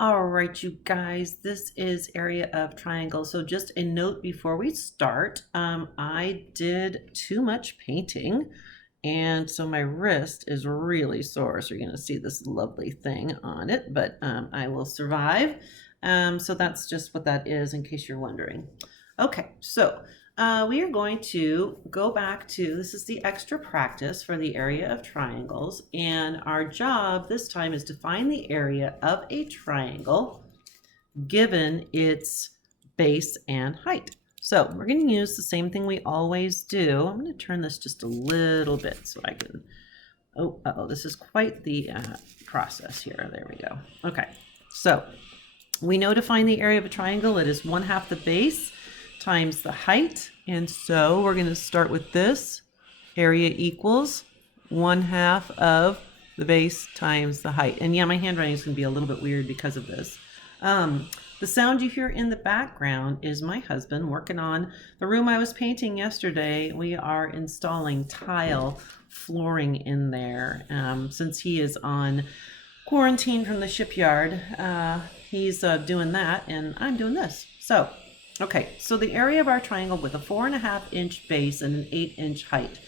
All right, you guys, this is area of triangle. So just a note before we start, I did too much painting and so my wrist is really sore. So you're gonna see this lovely thing on it, but I will survive. So that's just what that is in case you're wondering. Okay, so we are going to go back to, this is the extra practice for the area of triangles, and our job this time is to find the area of a triangle given its base and height. So we're going to use the same thing we always do. I'm going to turn this just a little bit so I can, this is quite the process here. There we go. Okay, so we know to find the area of a triangle, it is 1/2 the base times the height. And so we're going to start with this. Area equals 1/2 of the base times the height. And yeah, my handwriting is going to be a little bit weird because of this. The sound you hear in the background is my husband working on the room I was painting yesterday. We are installing tile flooring in there. Since he is on quarantine from the shipyard, he's doing that and I'm doing this. So, okay, so the area of our triangle with a 4.5-inch base and an 8-inch height.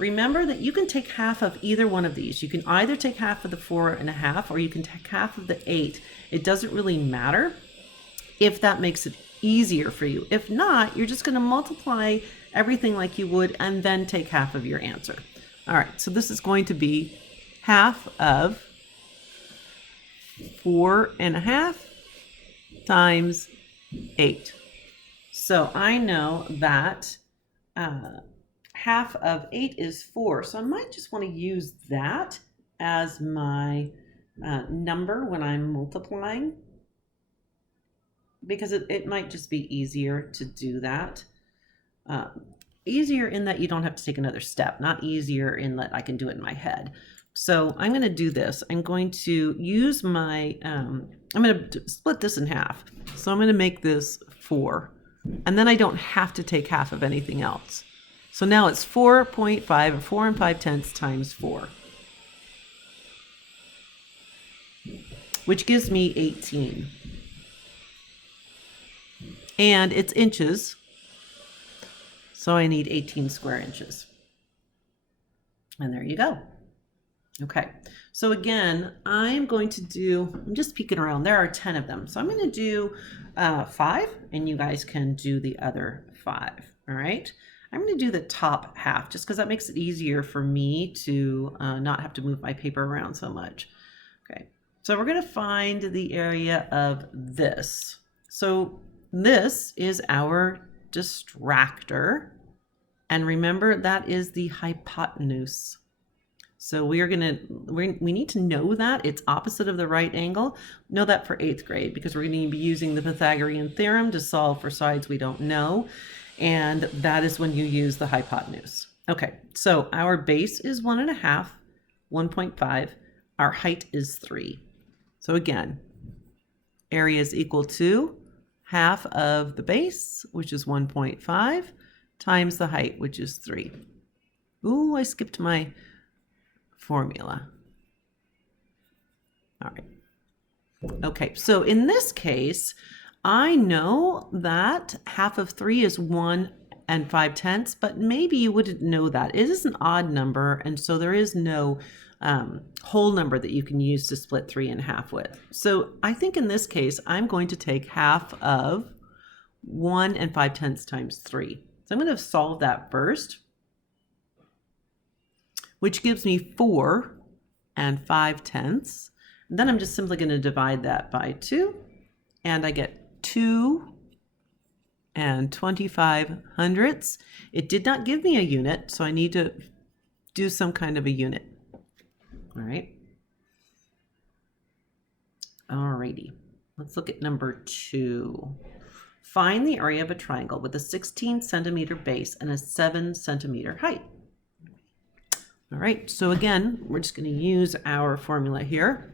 Remember that you can take half of either one of these. You can either take half of the 4.5 or you can take half of the 8. It doesn't really matter if that makes it easier for you. If not, you're just going to multiply everything like you would and then take half of your answer. All right, so this is going to be half of 4.5 times 8. So I know that half of 8 is 4. So I might just want to use that as my number when I'm multiplying, because it might just be easier to do that. Easier in that you don't have to take another step, not easier in that I can do it in my head. So I'm going to do this. I'm going to use my, I'm going to split this in half. So I'm going to make this 4. And then I don't have to take half of anything else. So now it's 4.5 or 4 5/10 times 4, which gives me 18. And it's inches, so I need 18 square inches. And there you go. Okay, so again, I'm going to do, I'm just peeking around, there are 10 of them. So I'm going to do 5, and you guys can do the other 5, all right? I'm going to do the top half just because that makes it easier for me to not have to move my paper around so much. Okay, so we're going to find the area of this. So this is our distractor. And remember, that is the hypotenuse. So we need to know that it's opposite of the right angle. Know that for 8th grade because we're going to be using the Pythagorean theorem to solve for sides we don't know. And that is when you use the hypotenuse. Okay, so our base is 1.5, 1.5. Our height is 3. So again, area is equal to half of the base, which is 1.5, times the height, which is 3. Ooh, I skipped my formula. All right. Okay, so in this case, I know that half of 3 is 1 5/10, but maybe you wouldn't know that. It is an odd number, and so there is no whole number that you can use to split 3 in half with. So I think in this case, I'm going to take half of 1 5/10 times 3. So I'm going to solve that first, which gives me 4 5/10. And then I'm just simply going to divide that by 2, and I get 2 25/100. It did not give me a unit, so I need to do some kind of a unit. All right. Alrighty. Let's look at number 2. Find the area of a triangle with a 16 centimeter base and a 7 centimeter height. All right, so again, we're just going to use our formula here.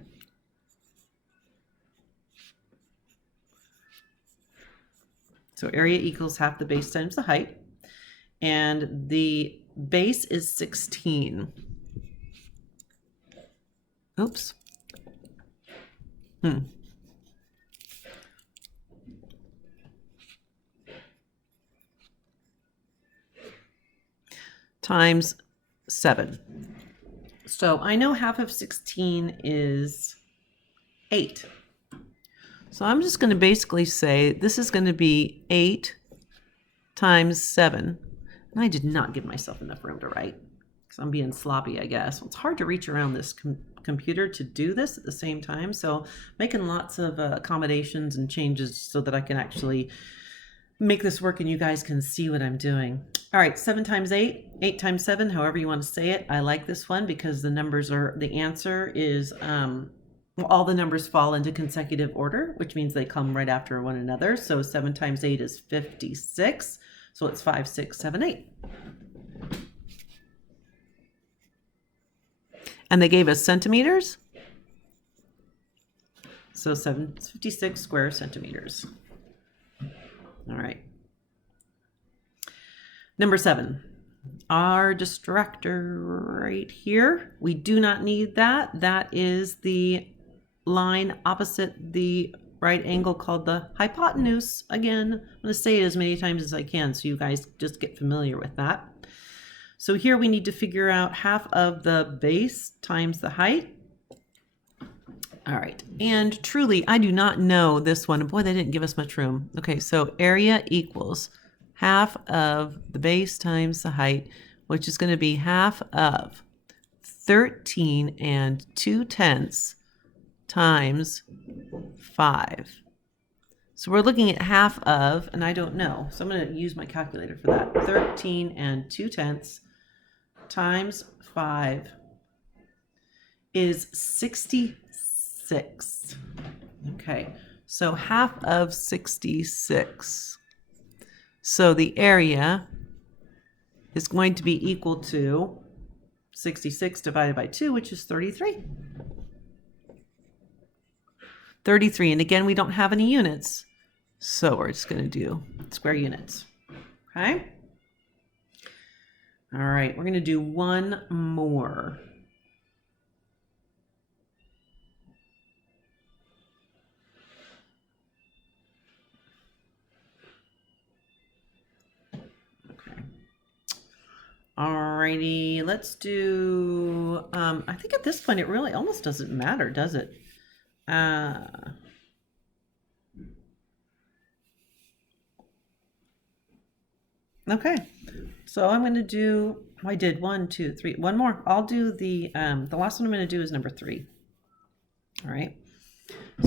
So area equals half the base times the height. And the base is 16. Oops. times 7. So I know half of 16 is 8. So I'm just going to basically say this is going to be 8 times 7. And I did not give myself enough room to write because I'm being sloppy, I guess. Well, it's hard to reach around this computer to do this at the same time. So making lots of accommodations and changes so that I can actually make this work and you guys can see what I'm doing. All right, 7 times 8, 8 times 7, however you want to say it. I like this one because the numbers are, the answer is, all the numbers fall into consecutive order, which means they come right after one another. So 7 times 8 is 56. So it's 5, 6, 7, 8. And they gave us centimeters. So 56 square centimeters. All right. Number 7, our distractor right here. We do not need that. That is the line opposite the right angle called the hypotenuse. Again, I'm going to say it as many times as I can so you guys just get familiar with that. So here we need to figure out half of the base times the height. All right, and truly, I do not know this one. Boy, they didn't give us much room. Okay, so area equals half of the base times the height, which is going to be half of 13 2/10 times 5. So we're looking at half of, and I don't know, so I'm going to use my calculator for that. 13 2/10 times 5 is 66. Okay, so half of 66. So the area is going to be equal to 66 divided by 2, which is 33. 33, and again, we don't have any units, so we're just going to do square units. Okay? All right, we're going to do one more. Alrighty, let's do, I think at this point it really almost doesn't matter, does it? Okay, so I'm going to do, I did 1, 2, 3, one more. I'll do the last one I'm going to do is number 3. All right,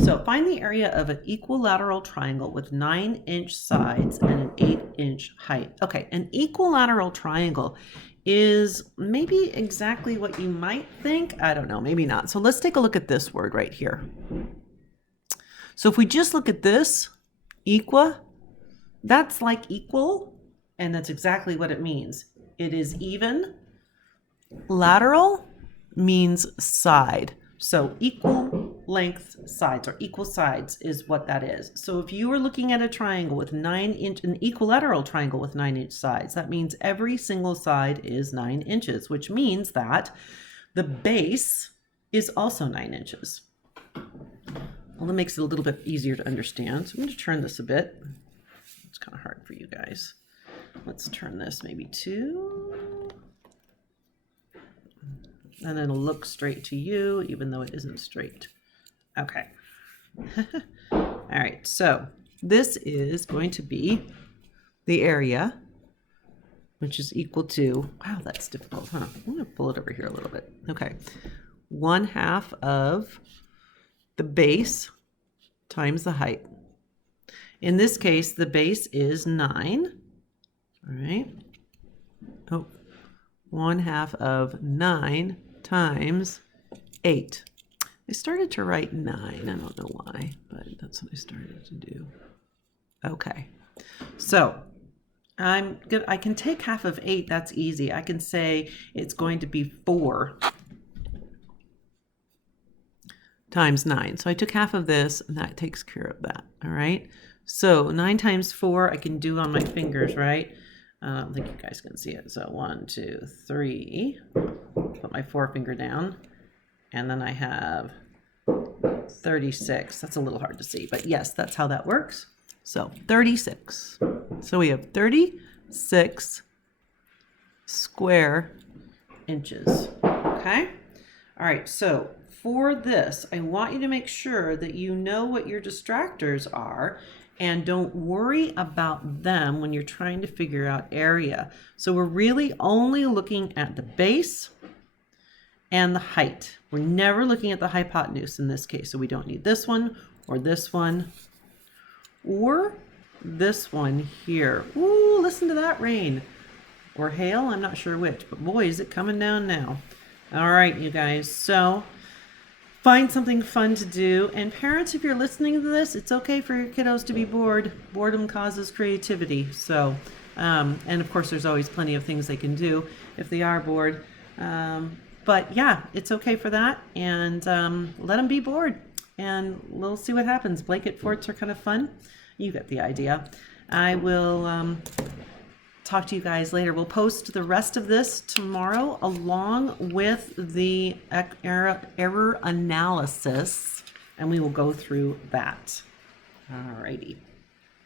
so find the area of an equilateral triangle with 9-inch sides and an 8-inch height. Okay, an equilateral triangle is maybe exactly what you might think. I don't know, maybe not. So let's take a look at this word right here. So if we just look at this, equa, that's like equal, and that's exactly what it means. It is even. Lateral means side. So equal length sides or equal sides is what that is. So if you were looking at a triangle with 9-inch, an equilateral triangle with 9-inch sides, that means every single side is 9 inches, which means that the base is also 9 inches. Well, that makes it a little bit easier to understand. So I'm going to turn this a bit. It's kind of hard for you guys. Let's turn this maybe to, and it'll look straight to you, even though it isn't straight. Okay. All right, so this is going to be the area, which is equal to, wow, that's difficult, huh? I'm going to pull it over here a little bit. Okay. 1/2 of the base times the height. In this case, the base is 9. All right. Oh, 1/2 of 9 times 8. I started to write 9. I don't know why, but that's what I started to do. Okay. So I'm good. I can take half of 8. That's easy. I can say it's going to be 4 times 9. So I took half of this, and that takes care of that. All right. So 9 times 4, I can do on my fingers, right? I don't think you guys can see it. So 1, 2, 3. Put my forefinger down. And then I have 36. That's a little hard to see, but yes, that's how that works. So 36. So we have 36 square inches. Okay? All right, so for this, I want you to make sure that you know what your distractors are and don't worry about them when you're trying to figure out area. So we're really only looking at the base and the height. We're never looking at the hypotenuse in this case. So we don't need this one or this one or this one here. Ooh, listen to that rain. Or hail, I'm not sure which, but boy, is it coming down now. All right, you guys, so find something fun to do. And parents, if you're listening to this, it's okay for your kiddos to be bored. Boredom causes creativity. So, and of course, there's always plenty of things they can do if they are bored. But yeah, it's okay for that. And let them be bored. And we'll see what happens. Blanket forts are kind of fun. You get the idea. I will talk to you guys later. We'll post the rest of this tomorrow along with the error analysis, and we will go through that. All righty.